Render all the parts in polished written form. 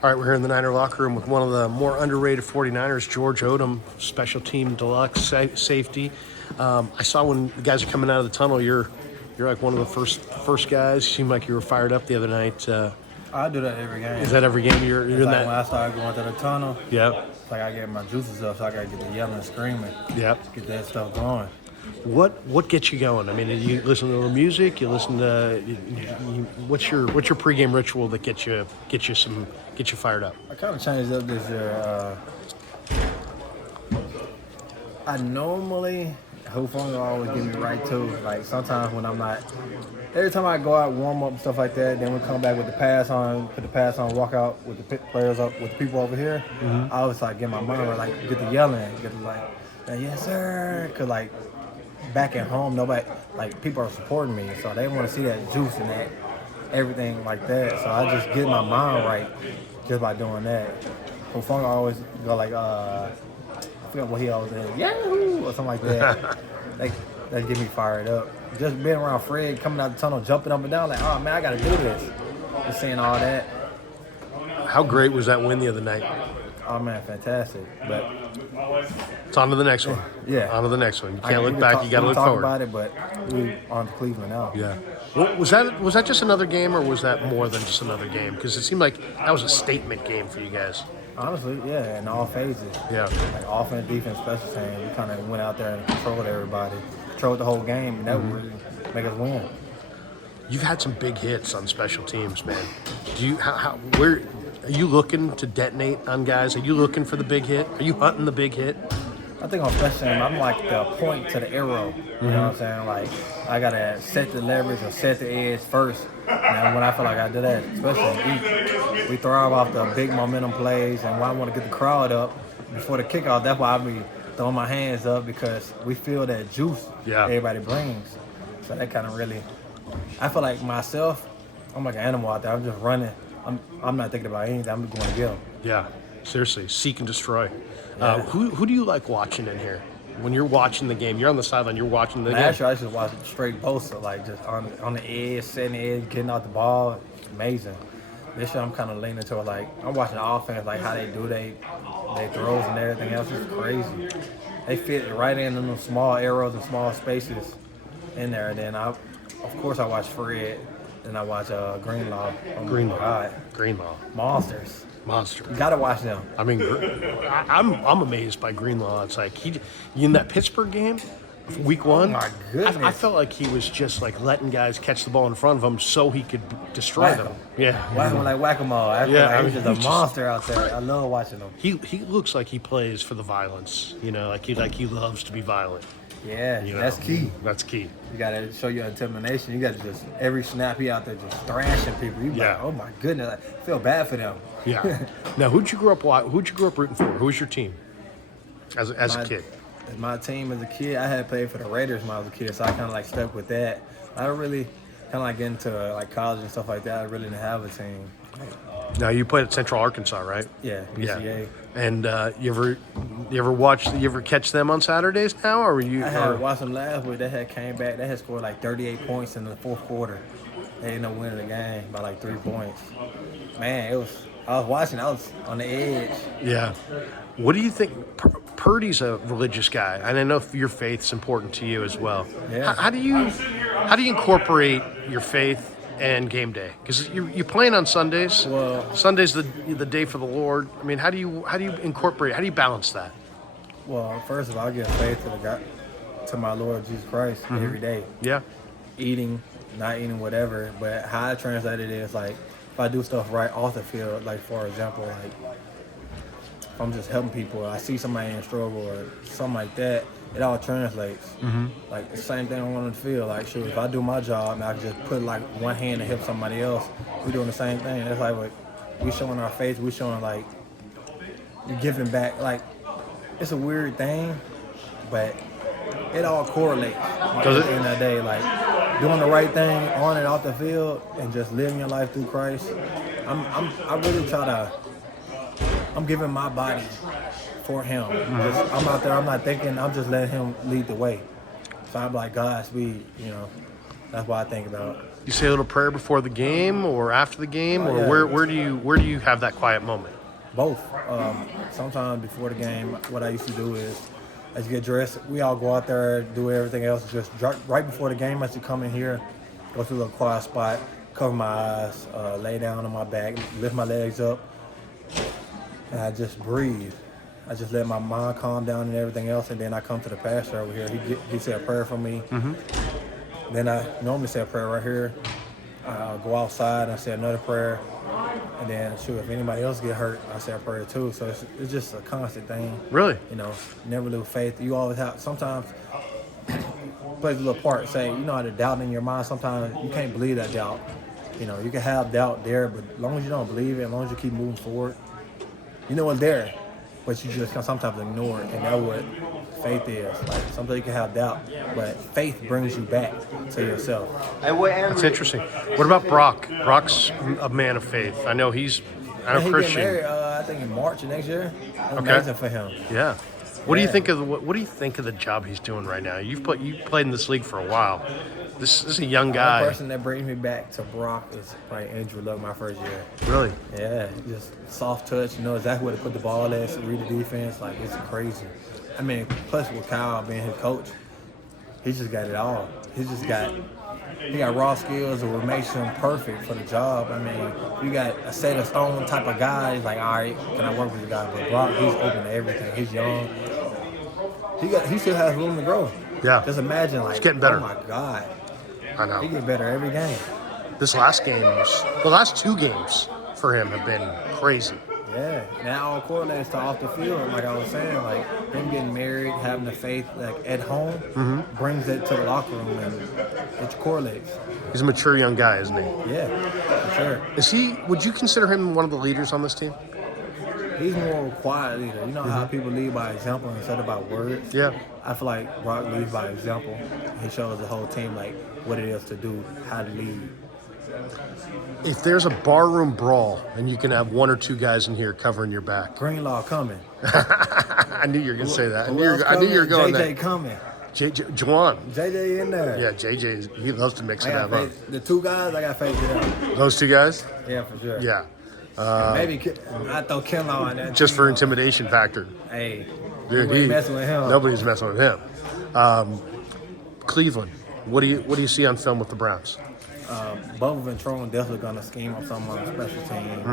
All right, we're here in the Niner locker room with one of the more underrated 49ers, George Odum, special team deluxe safety. I saw when the guys are coming out of the tunnel, you're like one of the first guys. You seemed like you were fired up the other night. I do that every game. Is that every game you're It's in like that? when I start going to the tunnel, Yeah, it's like I get my juices up, so I gotta get the yelling and screaming, yeah. get that stuff going. What gets you going? I mean, you listen to a little music. You listen to what's your pregame ritual that gets you fired up? I kind of changed up this year. I normally, Hufung will always get me right too. Like sometimes when I'm not, every time I go out, warm up and stuff like that, then we come back with the pass on, put the pass on, walk out with the players up, with the people over here. I always like get my mind right, like get the yelling, get the like, yes sir, cause like back at home, nobody, like people are supporting me, so they want to see that juice and that everything like that. So I just get my mind right just by doing that. Hufung always go like, I forgot what he always said, Yahoo! Or something like that. That get me fired up. Just being around Fred, coming out the tunnel, jumping up and down, like, oh man, I gotta do this. Just seeing all that. How great was that win the other night? Oh man, fantastic. But It's on to the next one. Yeah. On to the next one. You can't look back. You got to look talk forward. about it, but we on to Cleveland now. Yeah. Well, was that just another game, or was that more than just another game? Because it seemed like that was a statement game for you guys. Honestly, yeah, in all phases. Yeah. Like offense, defense, special teams. We kind of went out there and controlled everybody, controlled the whole game, and that would really make us win. You've had some big hits on special teams, man. Where are you looking to detonate on guys? Are you looking for the big hit? Are you hunting the big hit? I think on special teams, I'm like the point to the arrow. You know what I'm saying? Like, I got to set the leverage or set the edge first. And when I feel like I do that, especially we thrive off the big momentum plays, and when I want to get the crowd up before the kickoff, that's why I be throwing my hands up, because we feel that juice everybody brings. So that kind of really, I feel like myself, I'm like an animal out there. I'm just running. I'm not thinking about anything. I'm just going to get them. Yeah, seriously, seek and destroy. Yeah. Who do you like watching in here? When you're watching the game, you're on the sideline, you're watching the game. Last year, I just watched straight Bosa, like just on the edge, setting the edge, getting out the ball. Amazing. This year, I'm kind of leaning toward like, I'm watching the offense, like how they do they throws and everything else. It's crazy. They fit right in them small arrows and small spaces in there. And then of course, I watch Fred. Then I watch Greenlaw. Oh Greenlaw. Monsters. Monster. You gotta watch them. I mean, I'm amazed by Greenlaw. It's like in that Pittsburgh game, week one. Oh my goodness. I felt like he was just like letting guys catch the ball in front of him so he could destroy them. Yeah. Whack him like whack-a-mole. I feel like he's just a monster out there. I love watching him. He looks like he plays for the violence. You know, like he loves to be violent. Yeah, You know? that's key. That's key. You gotta show your determination. You gotta just every snap he out there just thrashing people. You like, oh my goodness, I feel bad for them. Yeah. Now, who'd you grow up rooting for? Who was your team as a kid? My team as a kid, I had played for the Raiders when I was a kid, so I kind of like stuck with that. I don't really kind of like get into like college and stuff like that. I really didn't have a team. Now, you played at Central Arkansas, right? Yeah, Yeah. UCA. And you ever catch them on Saturdays now, or were you? I had watched them last week. They had came back. They had scored like 38 points in the fourth quarter. They ended up winning the game by like 3 points. Man, I was watching. I was on the edge. Yeah. What do you think? Purdy's a religious guy, and I know your faith's important to you as well. Yeah. How do you incorporate your faith and game day? Because you're playing on Sundays. Well, Sunday's the day for the Lord. I mean, how do you incorporate? How do you balance that? well, first of all, I give faith to my Lord Jesus Christ every day. Yeah. Eating, not eating, whatever. But how I translate it is like if I do stuff right off the field, like for example, like if I'm just helping people, I see somebody in struggle or something like that, it all translates. Like the same thing on the field. Like shoot, if I do my job and I can just put like one hand to help somebody else, we're doing the same thing. It's like what we showing our faith, we showing like you're giving back. Like it's a weird thing, but it all correlates. Like, Does at it? the end of the day, like doing the right thing on and off the field and just living your life through Christ. I really try to. I'm giving my body for Him. I'm out there. I'm not thinking. I'm just letting Him lead the way. So I'm like Godspeed. You know, that's what I think about. You say a little prayer before the game or after the game, or yeah. where do you have that quiet moment? Both. Sometimes before the game, what I used to do is, as you get dressed, we all go out there, do everything else. Just right before the game, as you come in here, go to a little quiet spot, cover my eyes, lay down on my back, lift my legs up, and I just breathe. I just let my mind calm down and everything else, and then I come to the pastor over here. He said a prayer for me. Then I normally say a prayer right here. I'll go outside and I say another prayer. And then, if anybody else get hurt, I say a prayer too. So it's just a constant thing. Really? Never lose faith. You always have, sometimes, plays a little part. Say, how the doubt in your mind, sometimes you can't believe that doubt. You can have doubt there, but as long as you don't believe it, as long as you keep moving forward, you know it's there. But you just can sometimes ignore it. And that's what faith is. Like, sometimes you can have doubt, but faith brings you back to yourself. That's interesting. What about Brock? Brock's a man of faith. I know he's a He Christian. get married, I think in March of next year. Okay. Amazing for him. Yeah. What do you think of the job he's doing right now? You played in this league for a while. This is a young guy. The person that brings me back to Brock is probably Andrew Luck my first year. Really? Yeah, just soft touch. You know exactly where to put the ball at, so read the defense. Like, it's crazy. I mean, plus with Kyle being his coach, he just got it all. He got raw skills that makes him perfect for the job. I mean, you got a set of stone type of guy. He's like, all right, can I work with this guy? But Brock, he's open to everything. He's young. He still has room to grow. Yeah. Just imagine, like, He's getting better. Oh my God. I know. He gets better every game. The last 2 games for him have been crazy. Yeah, now all correlates to off the field. Like I was saying, like him getting married, having the faith like at home, brings it to the locker room, and it correlates. He's a mature young guy, isn't he? Yeah, for sure. Would you consider him one of the leaders on this team? He's more of a quiet leader. You know how people lead by example instead of by words? Yeah. I feel like Brock leads by example. He shows the whole team like what it is to do, how to lead. If there's a barroom brawl and you can have 1 or 2 guys in here covering your back. Greenlaw coming. I knew you were going to say that. I knew you were going JJ there. coming. Juwan. JJ in there. Yeah, JJ, he loves to mix it up. The 2 guys, I got faith in them. Those 2 guys? Yeah, for sure. Yeah. Maybe I throw Kinlaw in there. Just for intimidation factor. Hey, Dude, nobody's messing with him. Nobody's messing with him. Cleveland, what do you see on film with the Browns? Both and Tron definitely going to scheme up something on the special teams.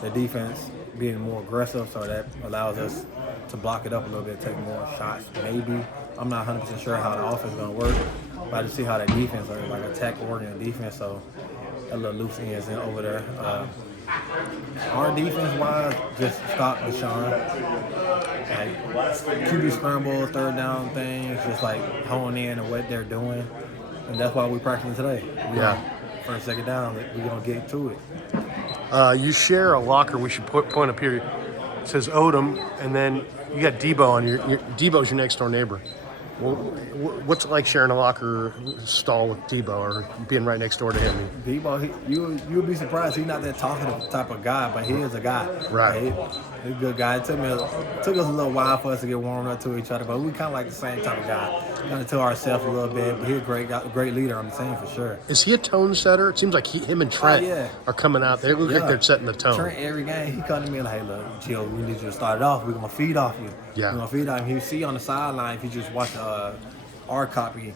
The defense being more aggressive, so that allows us to block it up a little bit, take more shots. Maybe I'm not 100% sure how the offense is going to work, but I just see how the defense are like attack-oriented defense. So a little loose ends in over there. Our defense-wise, just stop Deshaun. Like QB scrambles, third down things, just like hone in on what they're doing. And that's why we're practicing today. First, second down, we're going to get to it. You share a locker, we should point up here. It says Odum, and then you got Debo on your Debo's your next door neighbor. Well, what's it like sharing a locker stall with Debo or being right next door to him? Debo, you'll be surprised. He's not that talkative type of guy, but he is a guy. Right. He's a good guy. It took us a little while for us to get warmed up to each other, but we kind of like the same type of guy. Kind of to ourselves a little bit, but he's a great leader on the team for sure. Is he a tone setter? It seems like him and Trent are coming out. They look like they're setting the tone. Trent, every game, he come to me like, hey, look, Jill, we need you to start it off. We're going to feed off you. Yeah. We're going to feed off you. You see on the sideline, if you just watch our copy,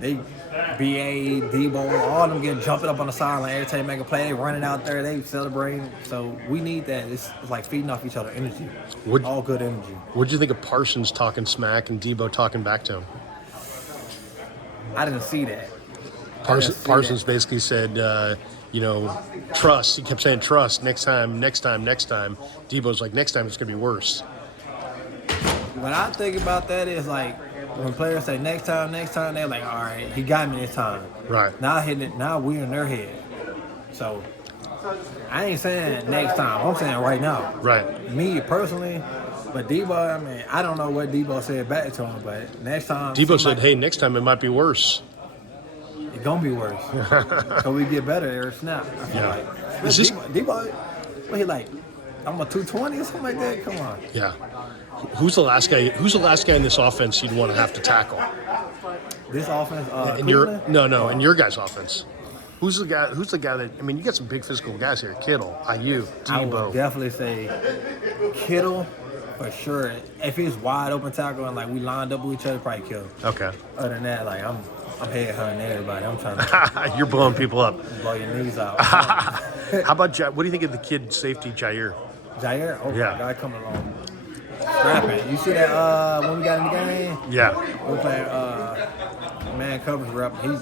they BA, Debo, all of them getting jumping up on the sideline every time they make a play. They running out there, they celebrating. So we need that. It's like feeding off each other energy. All good energy. What'd you think of Parsons talking smack and Debo talking back to him? I didn't see that. Parsons basically said, trust. He kept saying trust. Next time. Debo's like, next time it's going to be worse. What I think about that is like, when players say next time, they're like, all right, he got me this time. Right. Now we're in their head. So I ain't saying next time. I'm saying right now. Right. Me personally, but Debo, I mean, I don't know what Debo said back to him, but next time. Debo said, hey, next time it might be worse. It's going to be worse. So we get better every snap. I feel like. Debo, what he like? I'm a 220 or something like that? Come on. Yeah. Who's the last guy in this offense you'd want to have to tackle? This offense, in your guys' offense. Who's the guy? Who's the guy that? I mean, you got some big physical guys here. Kittle, IU, I would Debo. definitely say Kittle for sure. If he's wide open tackle and like we lined up with each other, probably Kittle. Okay. Other than that, like I'm head hunting everybody. I'm trying to You're blowing people up. blow your knees out. How about what do you think of the kid safety Jair? Jair, oh Yeah. my God, coming along. Scrapping. You see that when we got in the game? Yeah. We were playing man coverage rep. He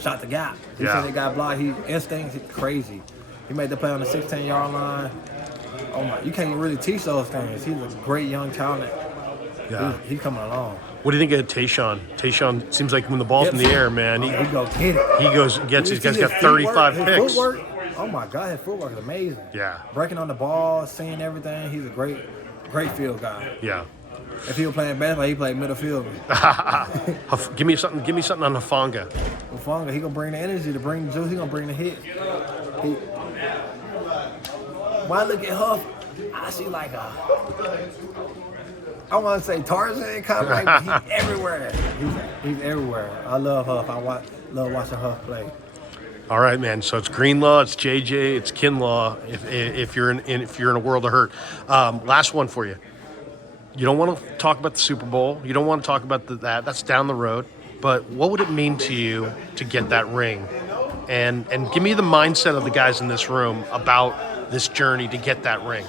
shot the guy. You Yeah. see that guy block? He instincts crazy. He made the play on the 16-yard line. Oh my! You can't really teach those things. He's a great young talent. Yeah. He's coming along. What do you think of Tayshawn? Tayshawn seems like when the ball's in the air, man, He go get it. he goes gets. You He's see got his 35 footwork, picks. His footwork, oh my God, his footwork is amazing. Yeah. Breaking on the ball, seeing everything. He's a great field guy. Yeah. If he was playing basketball, he played middle field. Give me something. Give me something on Hafanga. Ufunga, he gonna bring the energy to bring the juice. He gonna bring the hit. When I look at Huff, I see like I want to say Tarzan kind of like he's everywhere. He's everywhere. I love Huff. I love watching Huff play. All right, man. So it's Greenlaw, it's JJ, it's Kinlaw. If you're in a world of hurt. Last one for you. You don't want to talk about the Super Bowl. You don't want to talk about that. That's down the road. But what would it mean to you to get that ring? And give me the mindset of the guys in this room about this journey to get that ring.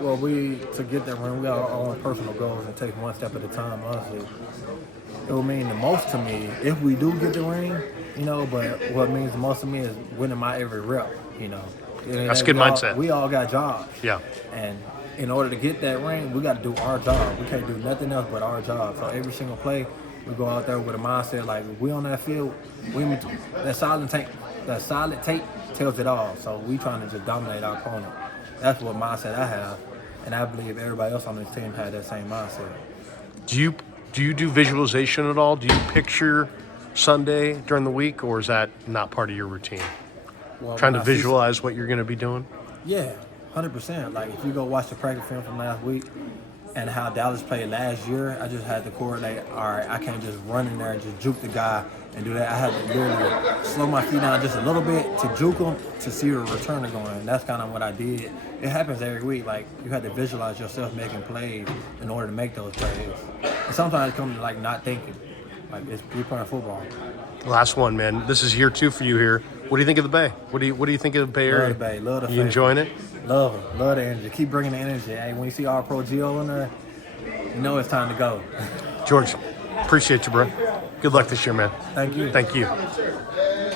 Well, to get that ring, we got our own personal goals and take one step at a time, honestly. It will mean the most to me if we do get the ring, but what means the most to me is winning my every rep, That's a good mindset. We all got jobs. Yeah. And in order to get that ring, we got to do our job. We can't do nothing else but our job. So every single play, we go out there with a mindset like if we on that field, that silent tape tells it all. So we trying to just dominate our opponent. That's what mindset I have, and I believe everybody else on this team had that same mindset. Do you do visualization at all? Do you picture Sunday during the week, or is that not part of your routine? Well, Trying to visualize what you're going to be doing? Yeah, 100%. Like if you go watch the practice film from last week and how Dallas played last year, I just had to coordinate. All right, I can't just run in there and just juke the guy and do that. I had to literally slow my feet down just a little bit to juke him to see the returner going. That's kind of what I did. It happens every week. Like you had to visualize yourself making plays in order to make those plays. And sometimes it comes to like not thinking. Like you're playing football. Last one, man. This is year 2 for you here. What do you think of the Bay? What do you think of the Bay Area? Love the Bay. Love the You enjoying it? Love it. Love the energy. Keep bringing the energy. Hey, when you see All Pro Gio in there, you know it's time to go. George, appreciate you, bro. Good luck this year, man. Thank you. Thank you.